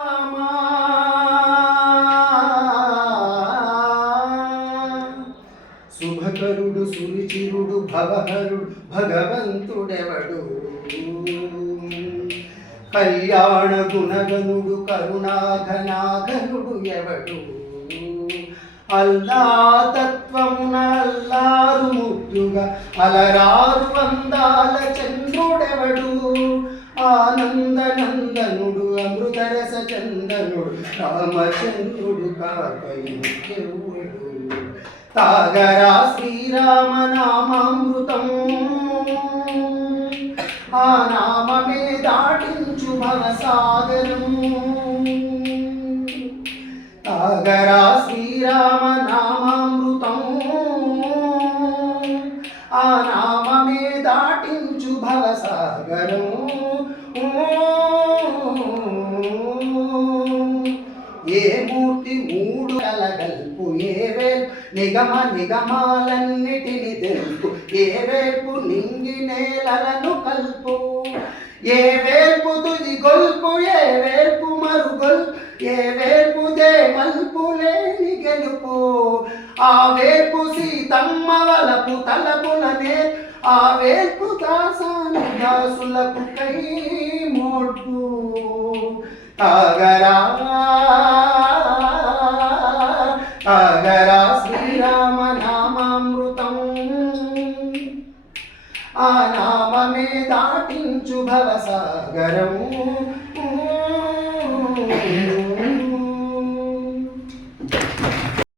రామా శుభకరుడు సురుచిరుడు భవహరుడు భగవంతుడెవడు కళ్యాణ గుణగనుడు కరుణాఘనాఘనుడు ఎవడు అల్లా తత్వమున అల్లారు ముద్దుగా అలరారు అందాల చంద్రుడెవడు ఆనందనందనుడు అమృతరస చందనుడు రామచంద్రుడు కాకయుడు తాగరా శ్రీరామ నామామృతం ఆ నామమే దాటించు భవసాగరం తాగరా శ్రీరామ నామామృతం ఆ నామమే దాటించు భవసాగరం ఏ మూర్తి మూడు కలగల్పు ఏ వేల్ నిగమ నిగమాలన్నిటిని తెలుపు ఏ వేల్పు నింగి నేలలను కల్పు ఏ వేల్పు తుది గొల్పు ఏ వేల్పు మరుగొల్ ఏ వేల్పు దే మల్పు లేని గెలుపు ఆ వేల్పు సీతమ్మ వలపు తలపులనే ఆ వేల్పు దాసాని దాసులకు కై మోడ్పు తాగరా తాగరా శ్రీరామ నామామృతం ఆ నామమే దాటించు భవసాగరం